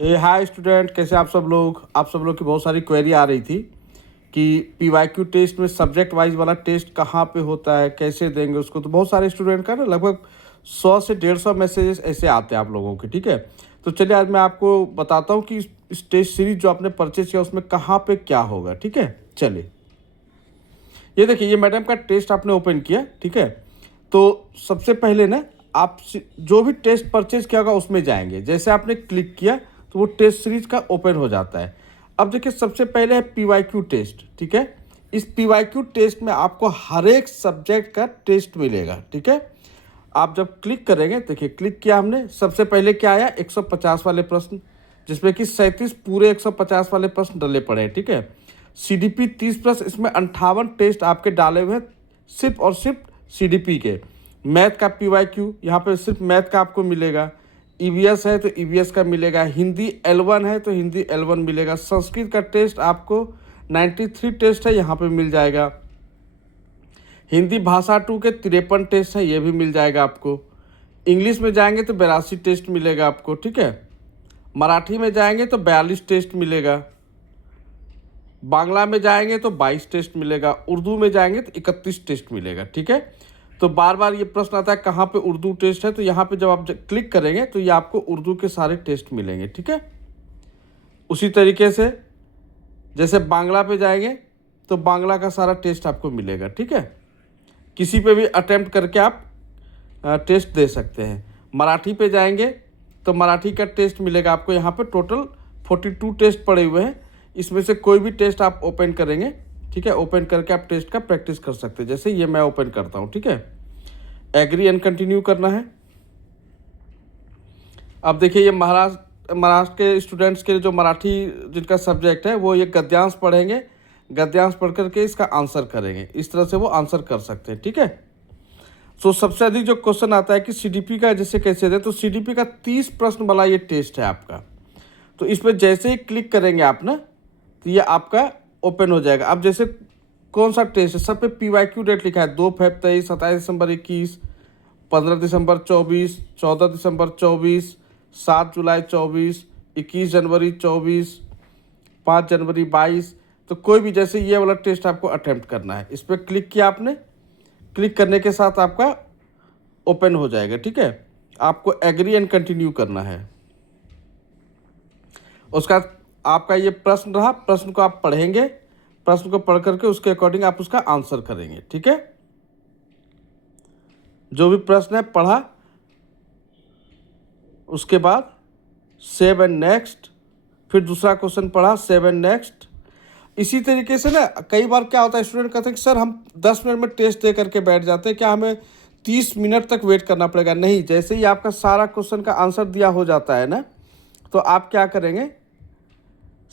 Hi student, कैसे आप सब लोग। की बहुत सारी क्वेरी आ रही थी कि पीवाईक्यू टेस्ट में सब्जेक्ट वाइज वाला टेस्ट कहाँ पे होता है, कैसे देंगे उसको। तो बहुत सारे स्टूडेंट का ना लगभग 100 से 150 मैसेजेस ऐसे आते हैं आप लोगों के। ठीक है, तो चलिए आज मैं आपको बताता हूँ कि इस टेस्ट सीरीज जो आपने परचेज किया उसमें कहाँ पे क्या होगा। ठीक है, चलिए ये देखिए, ये मैडम का टेस्ट आपने ओपन किया। ठीक है, तो सबसे पहले ना आप जो भी टेस्ट परचेज किया होगा उसमें जाएंगे। जैसे आपने क्लिक किया तो वो टेस्ट सीरीज का ओपन हो जाता है। अब देखिए, सबसे पहले है पीवाईक्यू टेस्ट। ठीक है, इस पीवाईक्यू टेस्ट में आपको हर एक सब्जेक्ट का टेस्ट मिलेगा। ठीक है, आप जब क्लिक करेंगे, देखिए क्लिक किया हमने, सबसे पहले क्या आया, 150 वाले प्रश्न, जिसमें कि 37 पूरे 150 वाले प्रश्न डले पड़े हैं। ठीक है, सीडीपी 30 प्रश्न, इसमें 58 टेस्ट आपके डाले हुए हैं सिर्फ और सिर्फ सीडीपी के। मैथ का पीवाईक्यू, यहाँ पे सिर्फ मैथ का आपको मिलेगा। ईवीएस है तो ईवीएस का मिलेगा। हिंदी L1 है तो हिंदी L1 मिलेगा। संस्कृत का टेस्ट आपको 93 टेस्ट है, यहाँ पे मिल जाएगा। हिंदी भाषा 2 के 53 टेस्ट है, ये भी मिल जाएगा आपको। इंग्लिश में जाएंगे तो 82 टेस्ट मिलेगा आपको। ठीक है, मराठी में जाएंगे तो 42 टेस्ट मिलेगा। बांग्ला में जाएंगे तो 22 टेस्ट मिलेगा। उर्दू में जाएंगे तो 31 टेस्ट मिलेगा। ठीक है, तो बार बार ये प्रश्न आता है कहाँ पे उर्दू टेस्ट है, तो यहाँ पे जब आप क्लिक करेंगे तो ये आपको उर्दू के सारे टेस्ट मिलेंगे। ठीक है, उसी तरीके से जैसे बांग्ला पे जाएंगे तो बांग्ला का सारा टेस्ट आपको मिलेगा। ठीक है, किसी पे भी अटेम्प्ट करके आप टेस्ट दे सकते हैं। मराठी पे जाएंगे तो मराठी का टेस्ट मिलेगा आपको। यहाँ पे टोटल 42 टेस्ट पड़े हुए हैं, इसमें से कोई भी टेस्ट आप ओपन करेंगे। ठीक है, ओपन करके आप टेस्ट का प्रैक्टिस कर सकते हैं। जैसे ये मैं ओपन करता हूँ। ठीक है, एग्री एंड कंटिन्यू करना है। अब देखिए, ये महाराष्ट्र के स्टूडेंट्स के लिए जो मराठी जिनका सब्जेक्ट है वो ये गद्यांश पढ़ेंगे। गद्यांश पढ़ करके इसका आंसर करेंगे। इस तरह से वो आंसर कर सकते हैं। ठीक है, तो सबसे अधिक जो क्वेश्चन आता है कि सीडीपी का जैसे कैसे दे, तो सीडीपी का 30 प्रश्न वाला ये टेस्ट है आपका। तो इसमें जैसे ही क्लिक करेंगे आप ना, तो ये आपका ओपन हो जाएगा। अब जैसे कौन सा टेस्ट है, सब पे पीवाईक्यू डेट लिखा है, 2 फरवरी 23, 27 दिसंबर 21, 15 दिसंबर 24, 14 दिसंबर 24, 7 जुलाई 24, 21 जनवरी 24, 5 जनवरी 22। तो कोई भी जैसे ये वाला टेस्ट आपको अटेम्प्ट करना है, इस पर क्लिक किया आपने, क्लिक करने के साथ आपका ओपन हो जाएगा। ठीक है, आपको एग्री एंड कंटिन्यू करना है। उसका आपका ये प्रश्न रहा, प्रश्न को आप पढ़ेंगे, प्रश्न को पढ़ करके उसके अकॉर्डिंग आप उसका आंसर करेंगे। ठीक है, जो भी प्रश्न है पढ़ा, उसके बाद सेव एंड नेक्स्ट, फिर दूसरा क्वेश्चन पढ़ा, सेव एंड नेक्स्ट। इसी तरीके से ना कई बार क्या होता है, स्टूडेंट कहते हैं कि सर हम 10 मिनट में टेस्ट दे करके बैठ जाते हैं, क्या हमें 30 मिनट तक वेट करना पड़ेगा? नहीं, जैसे ही आपका सारा क्वेश्चन का आंसर दिया हो जाता है ना, तो आप क्या करेंगे,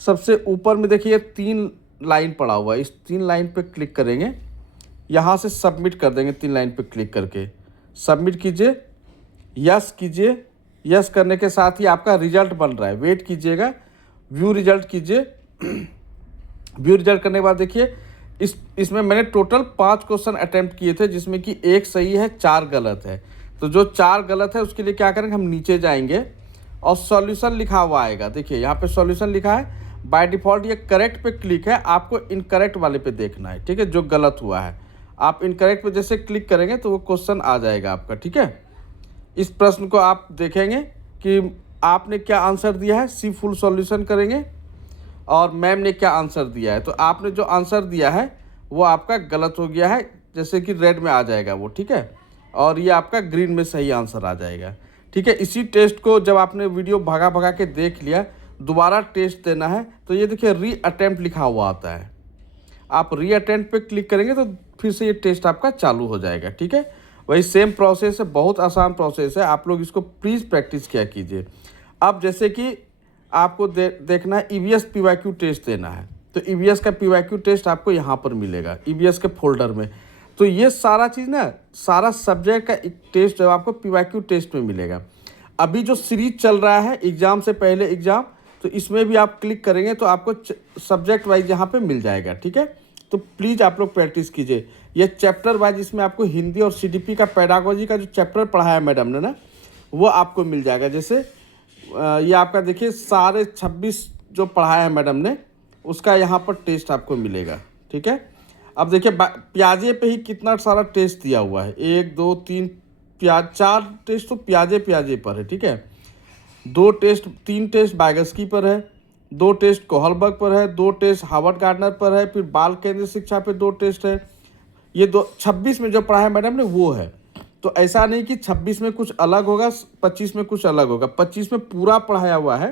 सबसे ऊपर में देखिए 3 लाइन पड़ा हुआ है, इस 3 लाइन पे क्लिक करेंगे, यहाँ से सबमिट कर देंगे। 3 लाइन पे क्लिक करके सबमिट कीजिए, यस कीजिए। यस करने के साथ ही आपका रिजल्ट बन रहा है, वेट कीजिएगा, व्यू रिजल्ट कीजिए। व्यू रिजल्ट करने के बाद देखिए, इसमें मैंने टोटल 5 क्वेश्चन अटेम्प्ट किए थे, जिसमें कि 1 सही है, 4 गलत है। तो जो 4 गलत है उसके लिए क्या करेंगे, हम नीचे जाएंगे और सॉल्यूशन लिखा हुआ आएगा। देखिए यहाँ पे सॉल्यूशन लिखा है, बाय डिफ़ॉल्ट ये करेक्ट पे क्लिक है, आपको इनकरेक्ट वाले पे देखना है। ठीक है, जो गलत हुआ है, आप इनकरेक्ट पे जैसे क्लिक करेंगे तो वो क्वेश्चन आ जाएगा आपका। ठीक है, इस प्रश्न को आप देखेंगे कि आपने क्या आंसर दिया है, सी फुल सॉल्यूशन करेंगे, और मैम ने क्या आंसर दिया है। तो आपने जो आंसर दिया है वो आपका गलत हो गया है, जैसे कि रेड में आ जाएगा वो। ठीक है, और ये आपका ग्रीन में सही आंसर आ जाएगा। ठीक है, इसी टेस्ट को जब आपने वीडियो भगा भगा के देख लिया, दोबारा टेस्ट देना है, तो ये देखिए री अटेम्प्ट लिखा हुआ आता है, आप री अटेम्प्ट पे क्लिक करेंगे तो फिर से ये टेस्ट आपका चालू हो जाएगा। ठीक है, वही सेम प्रोसेस है, बहुत आसान प्रोसेस है, आप लोग इसको प्लीज़ प्रैक्टिस किया कीजिए। अब जैसे कि आपको देखना है ईवीएस पीवाईक्यू टेस्ट देना है, तो ईवीएस का पीवाईक्यू टेस्ट आपको यहाँ पर मिलेगा, ईवीएस के फोल्डर में। तो ये सारा चीज़ ना, सारा सब्जेक्ट का एक टेस्ट है आपको पीवाईक्यू टेस्ट में मिलेगा। अभी जो सीरीज चल रहा है एग्ज़ाम से पहले एग्ज़ाम, तो इसमें भी आप क्लिक करेंगे तो आपको सब्जेक्ट वाइज यहाँ पे मिल जाएगा। ठीक है, तो प्लीज़ आप लोग प्रैक्टिस कीजिए। ये चैप्टर वाइज इसमें आपको हिंदी और सीडीपी का पेडागोजी का जो चैप्टर पढ़ाया मैडम ने ना, वो आपको मिल जाएगा। जैसे ये आपका देखिए सारे 26 जो पढ़ाया है मैडम ने उसका यहाँ पर टेस्ट आपको मिलेगा। ठीक है, अब देखिए प्याजे पे ही कितना सारा टेस्ट दिया हुआ है, 1 2 3 प्याज 4 टेस्ट तो प्याजे पर है। ठीक है, 2 टेस्ट 3 टेस्ट बायगस्की पर है, 2 टेस्ट कोहलबर्ग पर है, 2 टेस्ट हार्वर्ड गार्डनर पर है, फिर बाल केंद्र शिक्षा पे 2 टेस्ट है। ये 26 में जो पढ़ा है मैडम ने वो है। तो ऐसा नहीं कि 26 में कुछ अलग होगा 25 में कुछ अलग होगा, 25 में पूरा पढ़ाया हुआ है।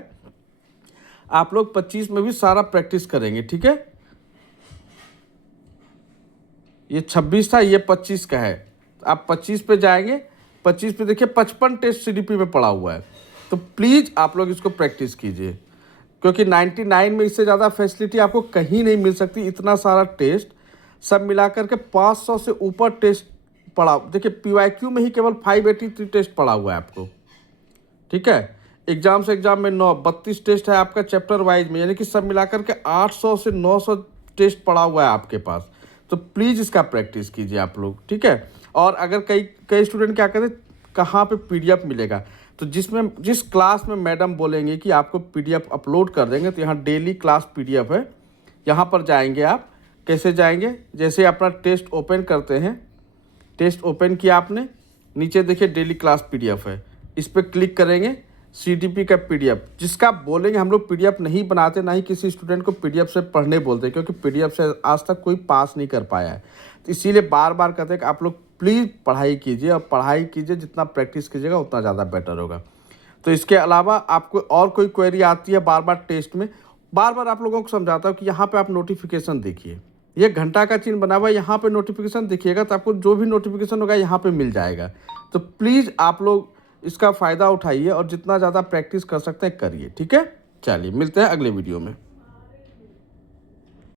आप लोग 25 में भी सारा प्रैक्टिस करेंगे। ठीक है, ये 26 था, ये 25 का है। आप 25 पे जाएंगे, 25 पे देखिए 55 टेस्ट सीडीपी में पड़ा हुआ है। तो प्लीज़ आप लोग इसको प्रैक्टिस कीजिए, क्योंकि 99 में इससे ज़्यादा फैसिलिटी आपको कहीं नहीं मिल सकती। इतना सारा टेस्ट सब मिला करके 500 से ऊपर टेस्ट पड़ा। देखिए पीवाईक्यू में ही केवल 583 टेस्ट पड़ा हुआ है आपको। ठीक है, एग्जाम से एग्जाम में 32 टेस्ट है आपका चैप्टर वाइज में, यानी कि सब मिलाकर के 800 से 900 टेस्ट पड़ा हुआ है आपके पास। तो प्लीज़ इसका प्रैक्टिस कीजिए आप लोग। ठीक है, और अगर कई स्टूडेंट क्या कहते हैं कहाँ पे पीडीएफ मिलेगा, तो जिस क्लास में मैडम बोलेंगे कि आपको पीडीएफ अपलोड कर देंगे, तो यहाँ डेली क्लास पीडीएफ है, यहाँ पर जाएंगे आप। कैसे जाएंगे, जैसे अपना टेस्ट ओपन करते हैं, टेस्ट ओपन किया आपने, नीचे देखिए डेली क्लास पीडीएफ है, इस पर क्लिक करेंगे। सीडीपी का पीडीएफ जिसका बोलेंगे, हम लोग पीडीएफ नहीं बनाते, ना ही किसी स्टूडेंट को पीडीएफ से पढ़ने बोलते, क्योंकि पीडीएफ से आज तक कोई पास नहीं कर पाया है। तो इसीलिए बार बार कहते हैं कि आप लोग प्लीज़ पढ़ाई कीजिए, और पढ़ाई कीजिए, जितना प्रैक्टिस कीजिएगा उतना ज़्यादा बेटर होगा। तो इसके अलावा आपको और कोई क्वेरी आती है बार बार टेस्ट में, बार बार आप लोगों को समझाता हूँ कि यहाँ पर आप नोटिफिकेशन देखिए, ये घंटा का चिन्ह बना हुआ है, यहाँ पे नोटिफिकेशन देखिएगा तो आपको जो भी नोटिफिकेशन होगा यहाँ पे मिल जाएगा। तो प्लीज़ आप लोग इसका फ़ायदा उठाइए और जितना ज़्यादा प्रैक्टिस कर सकते हैं करिए। ठीक है, चलिए मिलते हैं अगले वीडियो में।